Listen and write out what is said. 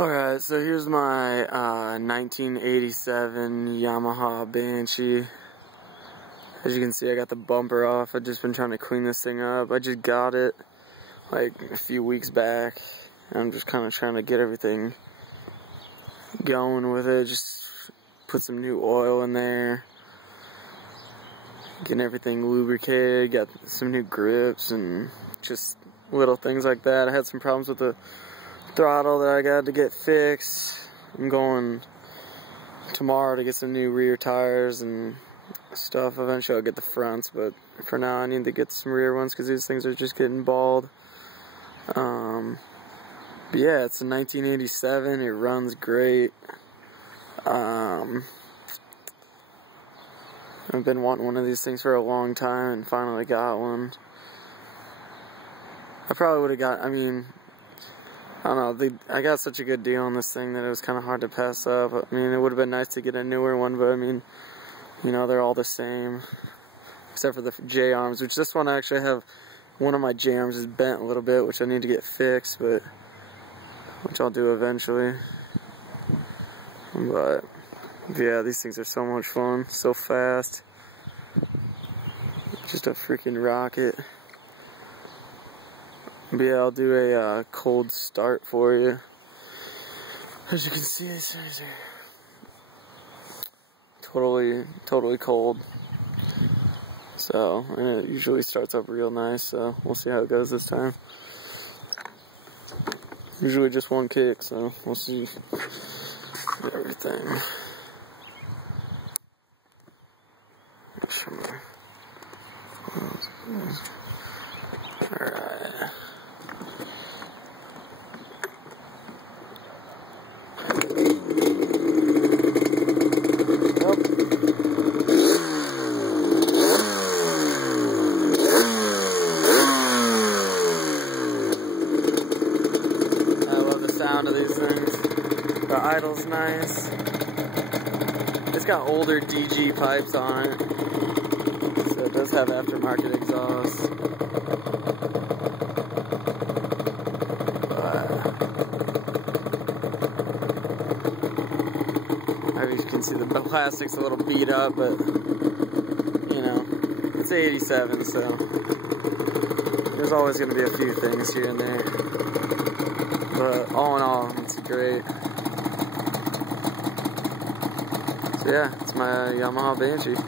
Alright, so here's my 1987 Yamaha Banshee. As you can see, I got the bumper off. I've just been trying to clean this thing up. I just got it like a few weeks back. I'm just kind of trying to get everything going with it. Just put some new oil in there. Getting everything lubricated. Got some new grips and just little things like that. I had some problems with the throttle that I got to get fixed. I'm going tomorrow to get some new rear tires and stuff. Eventually I'll get the fronts, but for now I need to get some rear ones because these things are just getting bald. But yeah, it's a 1987. It runs great. I've been wanting one of these things for a long time and finally got one. I probably would have got, I don't know, I got such a good deal on this thing that it was kind of hard to pass up. I mean, it would have been nice to get a newer one, but I mean, you know, they're all the same, except for the J-arms, which this one I actually have, one of my J-arms is bent a little bit, which I need to get fixed, but, which I'll do eventually. But, yeah, these things are so much fun, so fast. Just a freaking rocket. But yeah, I'll do a cold start for you. As you can see, these things are totally cold. So, and it usually starts up real nice, so we'll see how it goes this time. Usually just one kick, so we'll see everything. Alright. Sound of these things. The idle's nice. It's got older DG pipes on it, so it does have aftermarket exhaust. As you can see, the plastic's a little beat up, but you know, it's 87, so there's always going to be a few things here and there. But all in all, it's great. So yeah, it's my Yamaha Banshee.